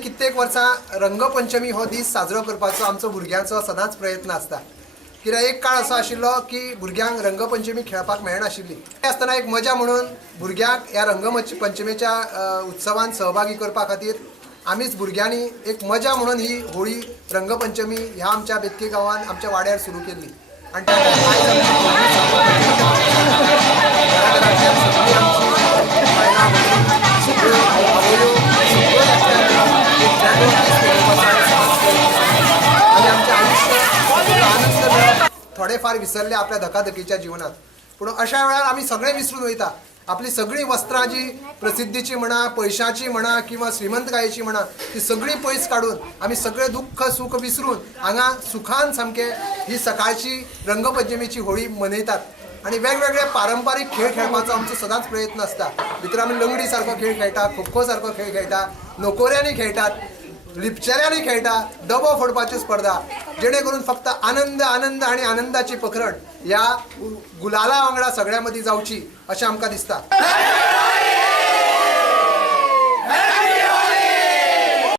कित्येक वर्सां रंगपंचमी हो दीस साजरो करपाचो आमचो भुरग्यांचो सदांच प्रयत्न आसता। कित्याक एक काळ असो आशिल्लो की भुरग्यांक रंगपंचमी खेळपाक मेळनाशिल्ली। आसतना एक मजा म्हणून भुरग्यांक ह्या रंगपंचमीच्या उत्सवान सहभागी करपा खातीर आमीच भुरग्यांनी एक मजा म्हणून ही होळी रंगपंचमी ह्या आमच्या बेतके गांवांत आमच्या वाड्यार सुरू केल्ली। आणि त्या आयज थोडेफार विसरले आपल्या धकाधकीच्या जीवनात, पूण अशा वेळार आमी सगळे विसरून वयता। आपली सगळी वस्त्रां जी प्रसिद्धीची म्हणा, पैशाची म्हणा किंवा श्रीमंतकायेची म्हणा, ती सगळी पयस काढून आमी सगळे दुःख सुख विसरून हांगा सुखान सामके ही सकाळची रंगपंचमीची होळी मनयतात। आणि वेगवेगळे पारंपारीक खेळ खेळपाचो आमचो सदांच प्रयत्न आसता। भितर आमी लंगडी सारको खेळ खेळटा, खो खो सारको खेळ खेळटा, नोकोऱ्यांनी खेळटात, लिपचेऱ्यांनी खेळटा, डबो फोडपाची स्पर्धा, जेणे करून फक्त आनंद आनंद आणि आनंदाची पखरण ह्या गुलाला वांगडा सगळ्या मदीं जावची अशें आमकां दिसता।